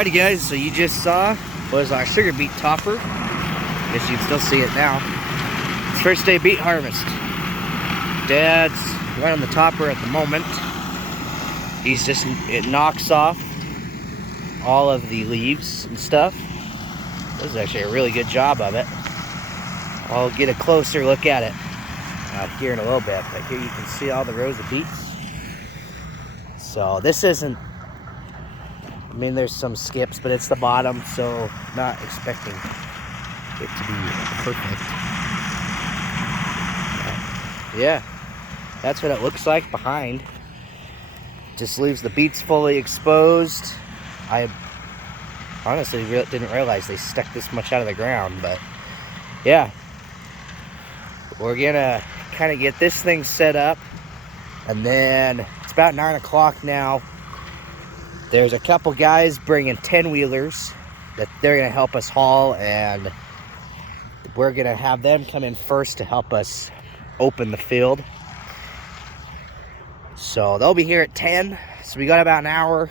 Alrighty guys, so you just saw was our sugar beet topper. Guess you can still see it now. It's first day beet harvest. Dad's running the topper at the moment. It knocks off all of the leaves and stuff. This is actually a really good job of it. I'll get a closer look at it here in a little bit, but here you can see all the rows of beets. So this isn't, I mean, there's some skips, but it's the bottom, so not expecting it to be perfect. Yeah, that's what it looks like behind. Just leaves the beets fully exposed. I honestly didn't realize they stuck this much out of the ground, but yeah. We're gonna kind of get this thing set up, and then it's about 9 o'clock now. There's a couple guys bringing 10-wheelers that they're gonna help us haul, and we're gonna have them come in first to help us open the field. So they'll be here at 10, so we got about an hour,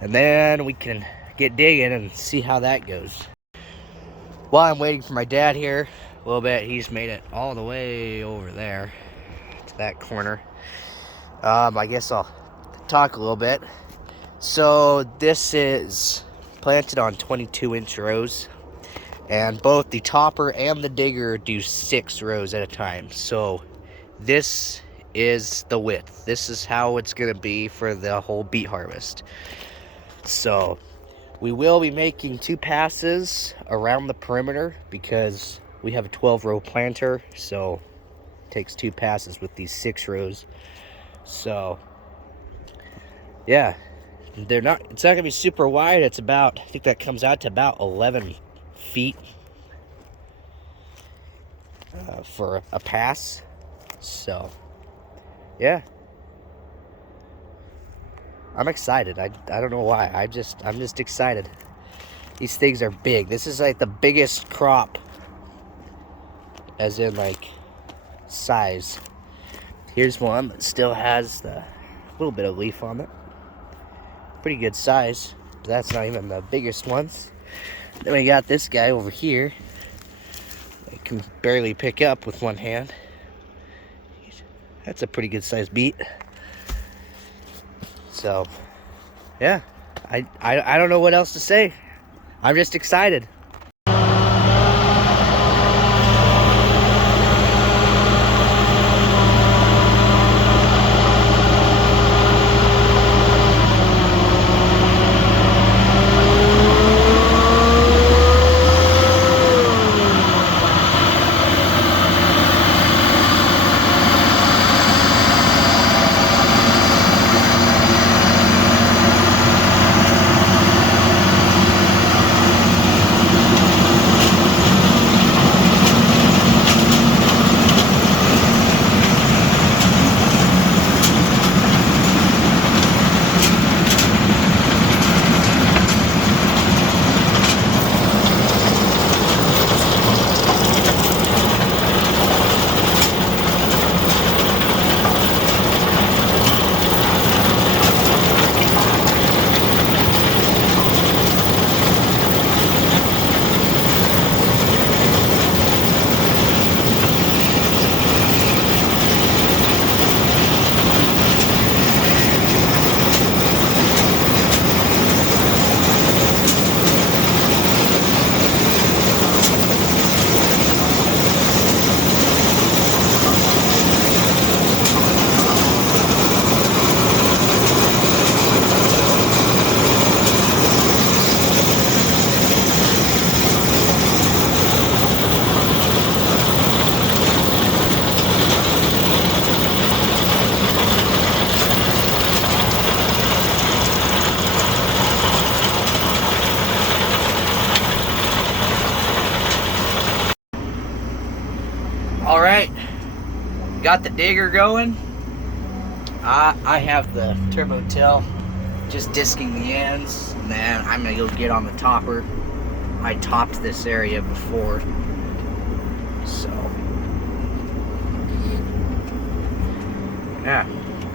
and then we can get digging and see how that goes. While I'm waiting for my dad here a little bit, he's made it all the way over there to that corner. I guess I'll talk a little bit. So this is planted on 22-inch rows, and both the topper and the digger do 6 rows at a time. So this is the width. This is how it's gonna be for the whole beet harvest. So we will be making 2 passes around the perimeter because we have a 12-row planter, so it takes 2 passes with these 6 rows. So yeah, it's not gonna be super wide. It's about, I think that comes out to about 11 feet for a pass. So yeah, I'm excited. I don't know why. I'm just excited. These things are big. This is like the biggest crop, as in like size. Here's one that still has the little bit of leaf on it. Pretty good size, but that's not even the biggest ones. Then we got this guy over here. I can barely pick up with one hand. That's a pretty good sized beet. So yeah, I don't know what else to say. I'm just excited. All right, got the digger going. I have the turbo till, just disking the ends, and then I'm gonna go get on the topper. I topped this area before, so yeah.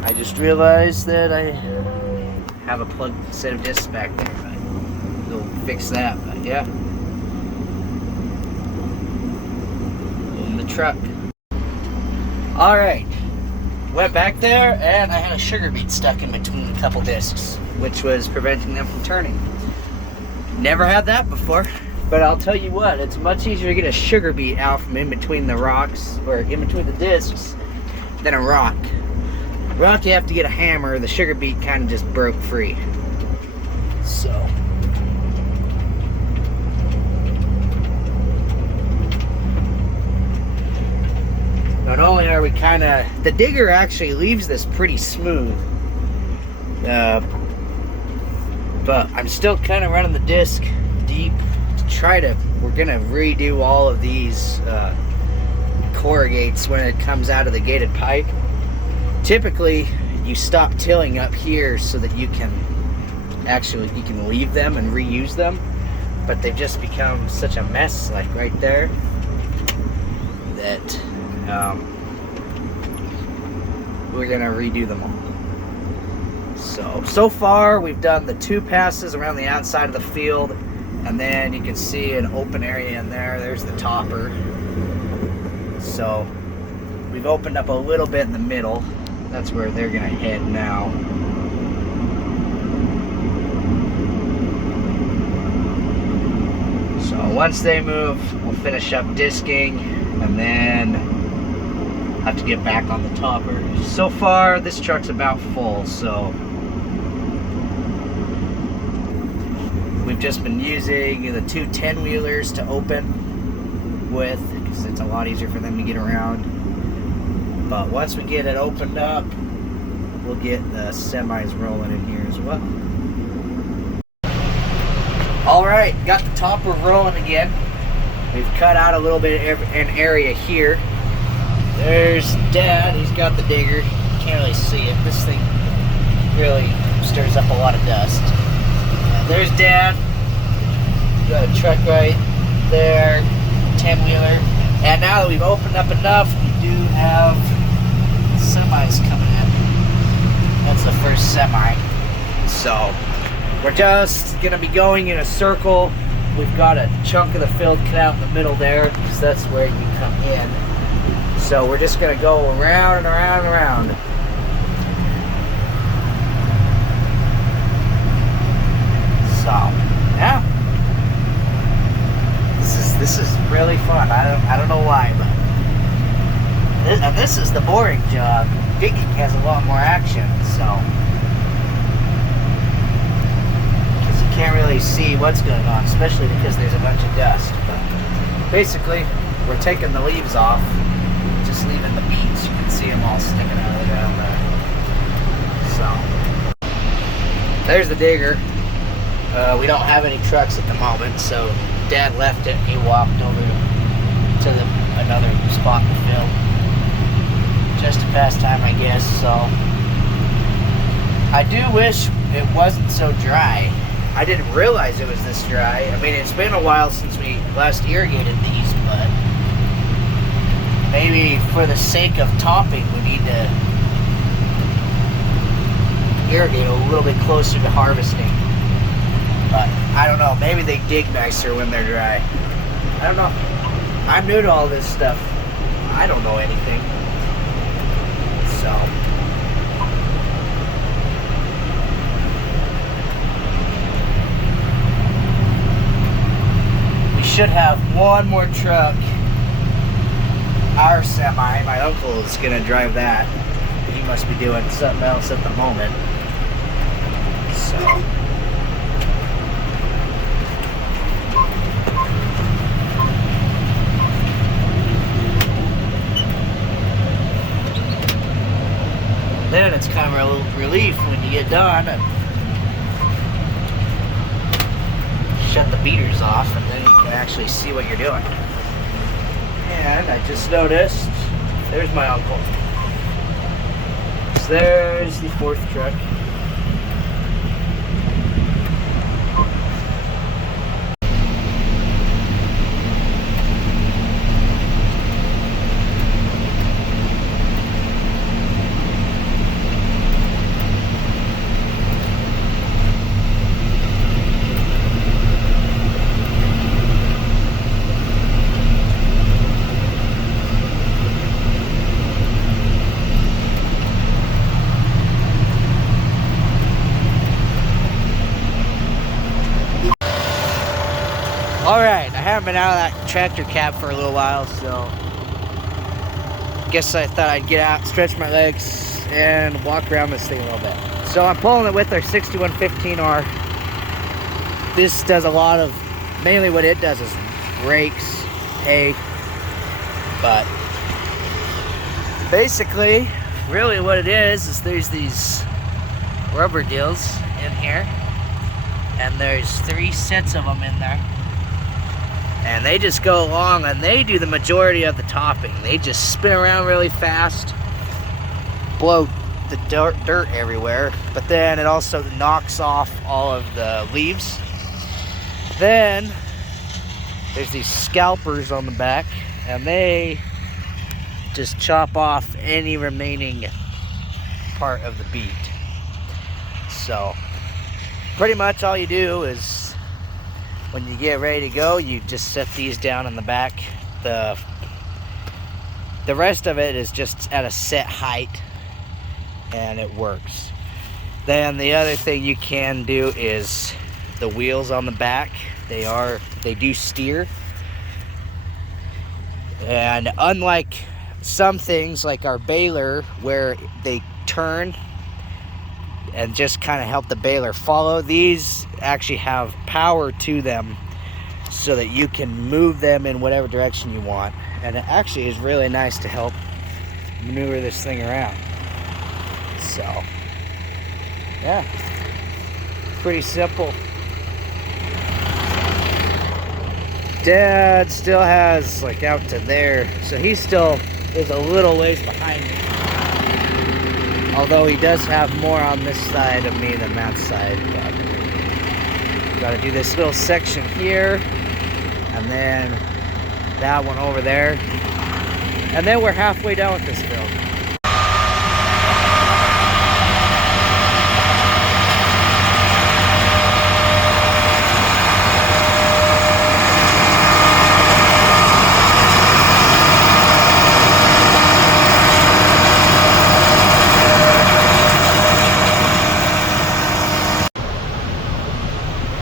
I just realized that I have a plugged set of discs back there, but we'll fix that. But yeah, in the truck. All right, went back there and I had a sugar beet stuck in between a couple discs, which was preventing them from turning. Never had that before, but I'll tell you what, it's much easier to get a sugar beet out from in between the rocks, or in between the discs, than a rock. Rock, you have to get a hammer. The sugar beet kind of just broke free. So. Not only are we kind of, the digger actually leaves this pretty smooth. But I'm still kind of running the disc deep to try to, we're going to redo all of these corrugates when it comes out of the gated pipe. Typically, you stop tilling up here so that you can leave them and reuse them. But they've just become such a mess, like right there, that we're going to redo them all. So far we've done the 2 passes around the outside of the field, and then you can see an open area in there. There's the topper. So we've opened up a little bit in the middle. That's where they're gonna head now. So once they move, we'll finish up disking and then have to get back on the topper. So far this truck's about full, so we've just been using the 2 10-wheelers to open with, because it's a lot easier for them to get around. But once we get it opened up, we'll get the semis rolling in here as well. Alright, got the topper rolling again. We've cut out a little bit of an area here. There's Dad, he's got the digger. Can't really see it. This thing really stirs up a lot of dust. There's Dad. Got a truck right there, 10-wheeler. And now that we've opened up enough, we do have semis coming in. That's the first semi. So we're just gonna be going in a circle. We've got a chunk of the field cut out in the middle there, because that's where you come in. So we're just gonna go around and around and around. So, yeah, this is really fun. I don't know why, but this is the boring job. Digging has a lot more action, so because you can't really see what's going on, especially because there's a bunch of dust. But basically, we're taking the leaves off, just leaving the beets. You can see them all sticking out of the ground there. So there's the digger. We don't have any trucks at the moment, so Dad left it. He walked over to another spot in the field just to pass time, I guess. So I do wish it wasn't so dry. I didn't realize it was this dry. I mean, it's been a while since we last irrigated these, but maybe for the sake of topping, we need to irrigate a little bit closer to harvesting. But I don't know, maybe they dig nicer when they're dry. I don't know. I'm new to all this stuff. I don't know anything. So we should have one more truck. Our semi, my uncle is gonna drive that. He must be doing something else at the moment. So then it's kind of a relief when you get done and shut the beaters off, and then you can actually see what you're doing. And I just noticed, there's my uncle. So there's the 4th truck. haven't been out of that tractor cab for a little while, so guess I thought I'd get out, stretch my legs, and walk around this thing a little bit. So I'm pulling it with our 6115R. This does a lot of, mainly what it does is rakes, hay, but basically, really what it is there's these rubber deals in here, and there's 3 sets of them in there, and they just go along and they do the majority of the topping. They just spin around really fast, blow the dirt everywhere, but then it also knocks off all of the leaves. Then there's these scalpers on the back, and they just chop off any remaining part of the beet. So pretty much all you do is when you get ready to go, you just set these down in the back. The rest of it is just at a set height, and it works. Then the other thing you can do is the wheels on the back. They do steer, and unlike some things like our baler where they turn and just kind of help the baler follow, these actually have power to them so that you can move them in whatever direction you want, and it actually is really nice to help maneuver this thing around. So yeah, pretty simple. Dad still has like out to there, so he still is a little ways behind me, although he does have more on this side of me than that side. But gotta do this little section here, and then that one over there, and then we're halfway down with this field.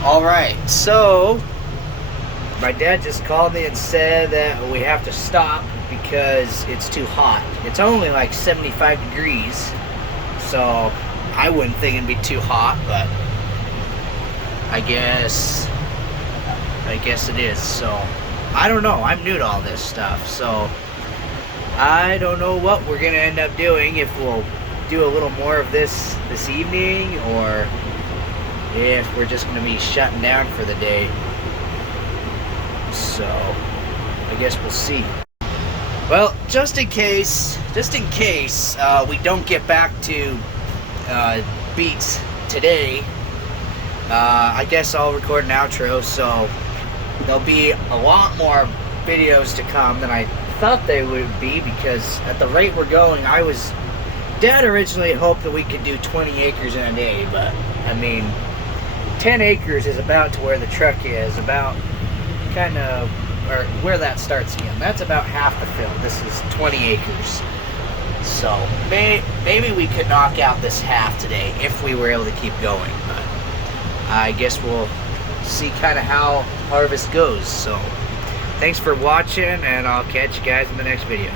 Alright, so my dad just called me and said that we have to stop because it's too hot. It's only like 75 degrees, so I wouldn't think it'd be too hot, but I guess it is. So I don't know, I'm new to all this stuff, so I don't know what we're gonna end up doing, if we'll do a little more of this evening, or if we're just going to be shutting down for the day. So I guess we'll see. Well, just in case we don't get back to beets today, I guess I'll record an outro, so there'll be a lot more videos to come than I thought they would be, because at the rate we're going, Dad originally hoped that we could do 20 acres in a day, but I mean, 10 acres is about to where the truck is, about kind of, or where that starts again. That's about half the field. This is 20 acres. So maybe we could knock out this half today if we were able to keep going. But I guess we'll see kind of how harvest goes. So thanks for watching, and I'll catch you guys in the next video.